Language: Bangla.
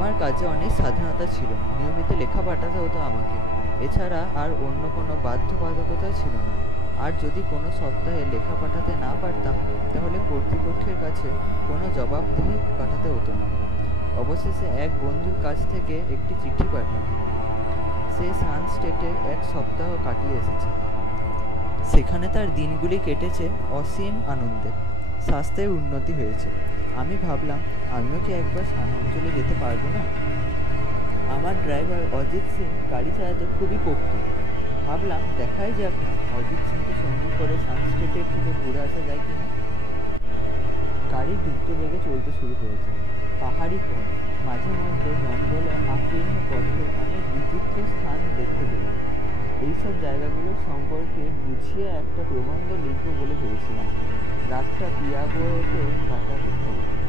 আমার কাজে অনেক স্বাধীনতা ছিল, নিয়মিত লেখা পাঠাতে হতো আমাকে। এছাড়া আর অন্য কোনো বাধ্যবাধকতা ছিল না। আর যদি কোনো সপ্তাহে লেখা পাঠাতে না পারতাম, তাহলে কর্তৃপক্ষের কাছে কোনো জবাবদিহি পাঠাতে হতো না। অবশেষে এক বন্ধুর কাছ থেকে একটি চিঠি পাঠালাম। সে সানস্টেটে এক সপ্তাহ কাটিয়ে এসেছে। সেখানে তার দিনগুলি কেটেছে অসীম আনন্দে। স্বাস্থ্যের উন্নতি হয়েছে। আমি ভাবলাম, আমিও কি একবার সান অঞ্চলে যেতে পারবো না? আমার ড্রাইভার অজিত সিং গাড়ি চালাতে খুবই পটু। ভাবলাম দেখাই যাক না অজিত সিংকে সঙ্গী করে সানস্টেটের থেকে ঘুরে আসা যায় কিনা। গাড়ি দ্রুত বেগে চলতে শুরু করেছে। পাহাড়ি পথ, মাঝে মধ্যে জঙ্গলে আকীর্ণ পথে অনেক বিচিত্র স্থান দেখতে পেলাম। এইসব জায়গাগুলোর সম্পর্কে গুছিয়ে একটা প্রবন্ধ লিখব বলে ভেবেছিলাম। রাতটা পিয়াগোতে কাটাতে হবে।